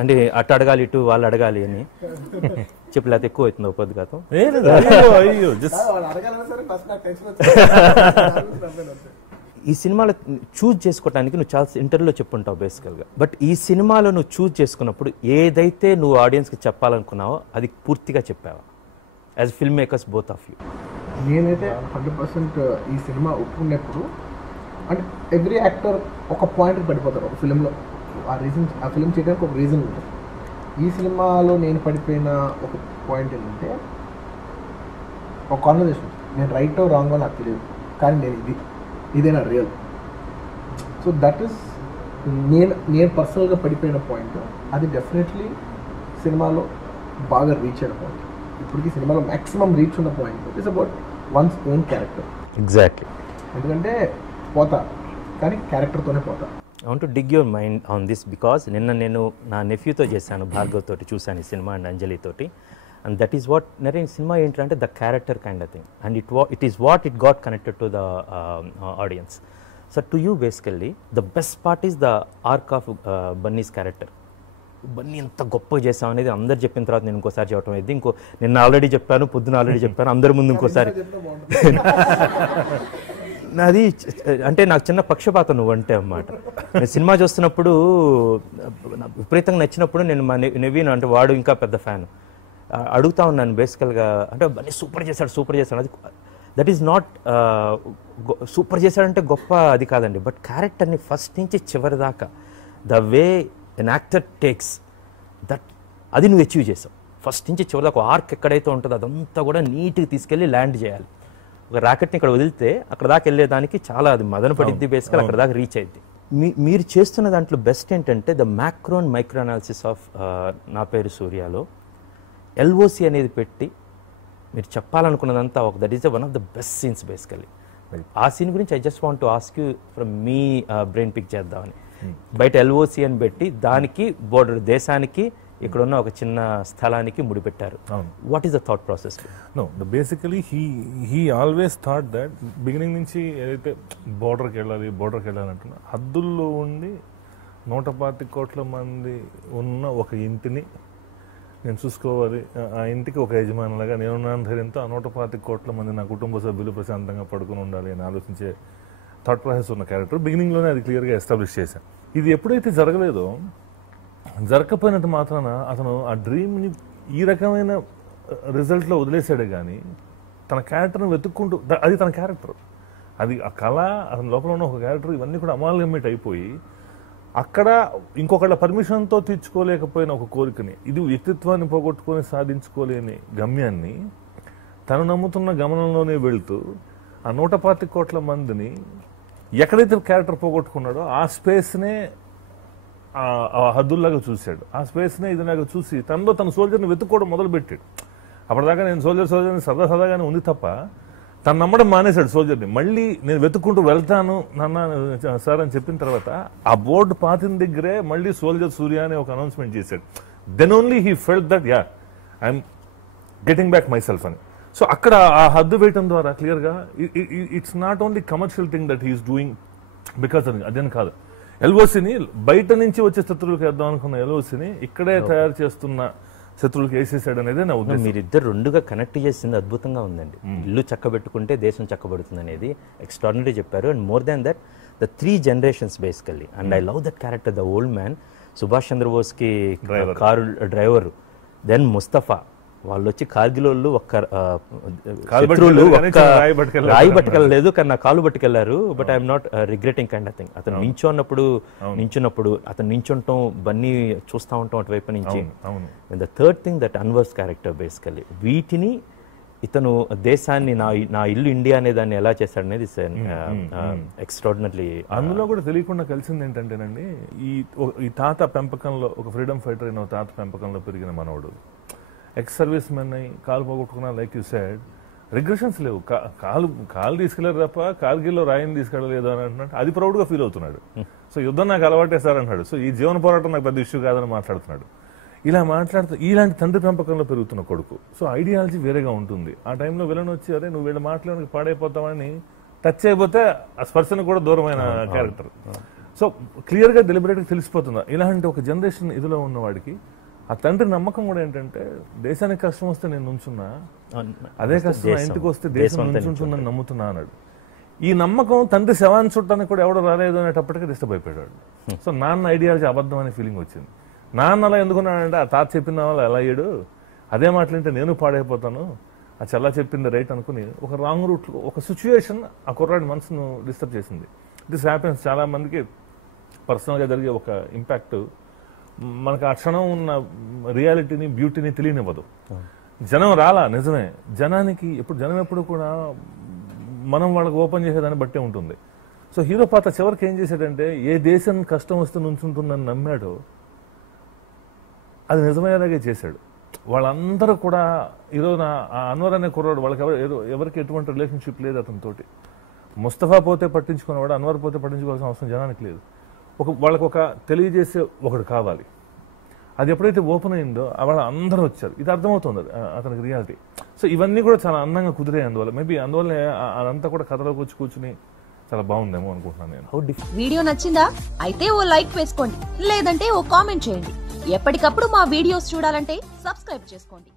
అంటే అటు అడగాలి ఇటు వాళ్ళు అడగాలి అని చెప్పలేకపోతే ఎక్కువ అవుతుంది పొద్దు కాదు. ఈ సినిమాలో చూజ్ చేసుకోవడానికి నువ్వు చాలా ఇంటర్వ్యూలో చెప్పుంటావు బేసికల్గా. బట్ ఈ సినిమాలో నువ్వు చూజ్ చేసుకున్నప్పుడు ఏదైతే నువ్వు ఆడియన్స్కి చెప్పాలనుకున్నావో అది పూర్తిగా చెప్పావా as film makers both of you? నేనైతే 100% ఈ సినిమా ఒప్పుకున్నప్పుడు అంటే ఎవ్రీ యాక్టర్ ఒక పాయింట్కి పడిపోతారు ఒక ఫిలింలో. ఆ రీజన్ ఆ ఫిలిం చేయడానికి ఒక రీజన్ ఉంటుంది. ఈ సినిమాలో నేను పడిపోయిన ఒక పాయింట్ ఏంటంటే ఒక కాన్వర్జేషన్. నేను రైటో రాంగో నాకు తెలియదు, కానీ నేను ఇదే నా రియల్. సో దట్ ఈస్ నేను పర్సనల్గా పడిపోయిన పాయింట్. అది డెఫినెట్లీ సినిమాలో బాగా రీచ్ అయిన పాయింట్. ఇప్పటికీ సినిమాలో మ్యాక్సిమం రీచ్ ఉన్న point it's about once own character. Exactly. ఎందుకంటే పోతా కానీ క్యారెక్టర్తోనే పోతా. I want to dig your mind on this because నిన్న నేను నా నెఫ్యూతో చేశాను, భార్గవ్ తోటి చూశాను ఈ సినిమా అండ్ అంజలి తోటి. అండ్ దట్ ఈస్ వాట్ నేను సినిమా ఏంటంటే the character kind of thing and it is what it got connected to the audience. So to you basically the best part is the arc of Bunny's character. Bunny ఎంత గొప్పగా చేసాం అనేది అందరు చెప్పిన తర్వాత నేను ఇంకోసారి చెప్పడం అయింది. నిన్న ఆల్రెడీ చెప్పాను, పొద్దున ఆల్రెడీ చెప్పాను, అందరి ముందు ఇంకోసారి. నాది అంటే నాకు చిన్న పక్షపాతం నువ్వు అంటే అన్నమాట. నేను సినిమా చూస్తున్నప్పుడు విపరీతంగా నచ్చినప్పుడు నేను మా నవీన్ అంటే వాడు ఇంకా పెద్ద ఫ్యాన్ అడుగుతా ఉన్నాను బేసికల్గా. అంటే బన్నీ సూపర్ చేశాడు. అది దట్ ఈస్ నాట్ సూపర్ చేశాడంటే గొప్ప అది కాదండి. బట్ క్యారెక్టర్ని ఫస్ట్ నుంచి చివరి దాకా the way an actor takes that అది నువ్వు అచీవ్ చేసావు. ఫస్ట్ నుంచి చివరి దాకా ఆర్క్ ఎక్కడైతే ఉంటుందో అదంతా కూడా నీట్గా తీసుకెళ్ళి ల్యాండ్ చేయాలి. ఒక రాకెట్ని ఇక్కడ వదిలితే అక్కడ దాకా వెళ్ళేదానికి చాలా అది మదన పడిద్ది, బేసికల్ అక్కడ దాకా రీచ్ అయింది. మీరు చేస్తున్న దాంట్లో బెస్ట్ ఏంటంటే the macro and micro analysis of నా పేరు సూర్యలో ఎల్ఓసి అనేది పెట్టి మీరు చెప్పాలనుకున్నదంతా that is one of the best scenes basically. ఆ సీన్ గురించి I just want to ask you from మీ బ్రెయిన్ పిక్ చేద్దామని. బయట ఎల్ఓసి అని పెట్టి దానికి బోర్డర్ దేశానికి ఇక్కడున్న ఒక చిన్న స్థలానికి ముడిపెట్టారు. What is the thought process? No basically he always thought that beginning నుంచి ఏదైతే బోర్డర్కి వెళ్ళాలంటున్నా హద్దుల్లో ఉండి 125 కోట్ల మంది ఉన్న ఒక ఇంటిని నేను చూసుకోవాలి, ఆ ఇంటికి ఒక యజమానులుగా నేనున్నాను ధైర్యంతో ఆ 125 కోట్ల మంది నా కుటుంబ సభ్యులు ప్రశాంతంగా పడుకుని ఉండాలి అని ఆలోచించే థాట్ ప్రాసెస్ ఉన్న క్యారెక్టర్ బిగినింగ్లోనే అది క్లియర్గా ఎస్టాబ్లిష్ చేశాను. ఇది ఎప్పుడైతే జరగలేదో జరగకపోయినట్టు మాత్రాన అతను ఆ డ్రీమ్ని ఈ రకమైన రిజల్ట్లో వదిలేశాడే కానీ తన క్యారెక్టర్ని వెతుక్కుంటూ అది తన క్యారెక్టర్, అది ఆ కళ అతని లోపల ఉన్న ఒక క్యారెక్టర్ ఇవన్నీ కూడా అమాల్గమేట్ అయిపోయి అక్కడ ఇంకొకళ్ళ పర్మిషన్తో తీర్చుకోలేకపోయిన ఒక కోరికని ఇది వ్యక్తిత్వాన్ని పోగొట్టుకొని సాధించుకోలేని గమ్యాన్ని తను నమ్ముతున్న గమనంలోనే వెళుతూ ఆ 125 కోట్ల మందిని ఎక్కడైతే క్యారెక్టర్ పోగొట్టుకున్నాడో ఆ స్పేస్నే ఆ హద్దుల్లాగా చూశాడు. ఆ స్పేస్నే ఇదిలాగా చూసి తనలో తన సోల్జర్ని వెతుక్కోవడం మొదలుపెట్టాడు. అప్పటిదాకా నేను సోల్జర్ని సదాగానే ఉంది తప్ప తను నమ్మడం మానేశాడు సోల్జర్ని. మళ్ళీ నేను వెతుక్కుంటూ వెళ్తాను నాన్న సార్ అని చెప్పిన తర్వాత ఆ బోర్డు పాతిన దగ్గరే మళ్ళీ సోల్జర్ సూర్య అనే ఒక అనౌన్స్మెంట్ చేశాడు. Then only he felt that I'm getting back myself అని. సో అక్కడ ఆ హద్దు వేయటం ద్వారా క్లియర్గా it's not only commercial thing that he's doing because అదేం కాదు. ఎల్ఓసిని బయట నుంచి వచ్చే శత్రువులకు వేద్దాం అనుకున్న ఎల్ఓసిని ఇక్కడే తయారు చేస్తున్న శత్రువులకు వేసేసాడు అనేది నా ఉద్దేశం. మీరిద్దరు రెండుగా కనెక్ట్ చేసింది అద్భుతంగా ఉందండి. ఇల్లు చక్కబెట్టుకుంటే దేశం చక్కబడుతుంది అనేది ఎక్స్ట్రాడినరీ చెప్పారు. And more than that the 3 generations basically. And I love that character, the old man Subhash చంద్రబోస్కి కారు డ్రైవర్, దెన్ ముస్తఫా వాళ్ళు వచ్చి కార్గిల్ వాళ్ళు రాయి పట్టుకెళ్ళలేదు కానీ నా కాలు పట్టుకెళ్లారు. But I'm not regretting kind of thing. అతను నించున్నప్పుడు అతను నించుంటాం బన్నీ చూస్తూ ఉంటాం అటువైపు నుంచి. The third thing that answers character basically వీటిని ఇతను దేశాన్ని నా ఇల్లు ఇండియా అనే దాన్ని ఎలా చేశాడు అనేది ఎక్స్ట్రాడినరీ. అందులో కూడా తెలియకుండా కలిసింది ఏంటంటేనండి ఈ తాత పెంపకంలో ఒక ఫ్రీడమ్ ఫైటర్ అయిన తాత పెంపకంలో పెరిగిన మనవడు ఎక్స్ సర్వీస్ మెన్ అయి కాలు పోగొట్టుకున్నా లైక్ యూ సైడ్ రిగ్రెషన్స్ లేవు. కాలు తీసుకెళ్లారు తప్ప కార్గిల్లో రాయిని తీసుకెళ్ళలేదు అని అంటున్నాడు. అది ప్రౌడ్గా ఫీల్ అవుతున్నాడు. సో యుద్ధం నాకు అలవాటే సార్ అంటాడు. సో ఈ జీవన పోరాటం నాకు పెద్ద ఇష్యూ కాదని మాట్లాడుతున్నాడు. ఇలా మాట్లాడుతూ ఇలాంటి తండ్రి పెంపకంలో పెరుగుతున్న కొడుకు. సో ఐడియాలజీ వేరేగా ఉంటుంది. ఆ టైంలో విలన్ వచ్చి అరే నువ్వు వీళ్ళ మాటలోనికి పాడైపోతావని టచ్ అయిపోతే ఆ స్పర్శను కూడా దూరమైన క్యారెక్టర్. సో క్లియర్గా డెలిబరేట్గా తెలిసిపోతుంది. ఇలాంటి ఒక జనరేషన్ ఇదిలో ఉన్నవాడికి ఆ తండ్రి నమ్మకం కూడా ఏంటంటే దేశానికి కష్టం వస్తే నేను నుంచున్నా, అదే కష్టం నా ఇంటికి వస్తే దేశం నుంచుంటుందని నమ్ముతున్నా అన్నాడు. ఈ నమ్మకం తండ్రి శవాన్ని చుట్టానికి కూడా ఎవడో రాలేదు అనేటప్పటికీ డిస్టర్బ్ అయిపోయాడు. సో నాన్న ఐడియాలజీ అబద్ధం అనే ఫీలింగ్ వచ్చింది. నాన్న అలా ఎందుకున్నాడంటే ఆ తాత చెప్పిన వాళ్ళు ఎలా అయ్యాడు, అదే మాటలంటే నేను పాడైపోతాను, ఆ చల్లా చెప్పింది రైట్ అనుకుని ఒక రాంగ్ రూట్ ఒక సిచ్యువేషన్ ఆ కుర్రాడి మనసును డిస్టర్బ్ చేసింది. This happens. చాలా మందికి పర్సనల్గా జరిగే ఒక ఇంపాక్ట్ మనకు ఆ క్షణం ఉన్న రియాలిటీని బ్యూటీని తెలియనివ్వదు. జనం రాలా నిజమే, జనానికి ఇప్పుడు జనం ఎప్పుడు కూడా మనం వాళ్ళకి ఓపెన్ చేసేదాన్ని బట్టే ఉంటుంది. సో హీరో పాత్ర చివరికి ఏం చేశాడంటే ఏ దేశం కష్టం వస్తే నుంచుంటుందని నమ్మాడో అది నిజమయ్యేలాగే చేశాడు. వాళ్ళందరూ కూడా ఈరోజు ఆ అన్వర్ అనే కుర్రాడు వాళ్ళకి ఎవరికి ఎటువంటి రిలేషన్షిప్ లేదు అతనితోటి. ముస్తఫా పోతే పట్టించుకునేవాడు, అన్వర్ పోతే పట్టించుకోవాల్సిన అవసరం జనానికి లేదు. వాళ్ళకు ఒక తెలియజేసే ఒకడు కావాలి. అది ఎప్పుడైతే ఓపెన్ అయిందో వాళ్ళ అందరూ వచ్చారు. ఇది అర్థమవుతుంది అతనికి రియాలిటీ. సో ఇవన్నీ కూడా చాలా అందంగా కుదిరాయి. అందువల్ల మేబీ అందువల్ల అదంతా కూడా కథలోకి వచ్చి కూర్చుని చాలా బాగుందేమో అనుకుంటున్నాను నేను. వీడియో నచ్చిందా? అయితే ఓ లైక్ వేసుకోండి, లేదంటే ఓ కామెంట్ చేయండి. ఎప్పటికప్పుడు మా వీడియోస్ చూడాలంటే సబ్స్క్రైబ్ చేసుకోండి.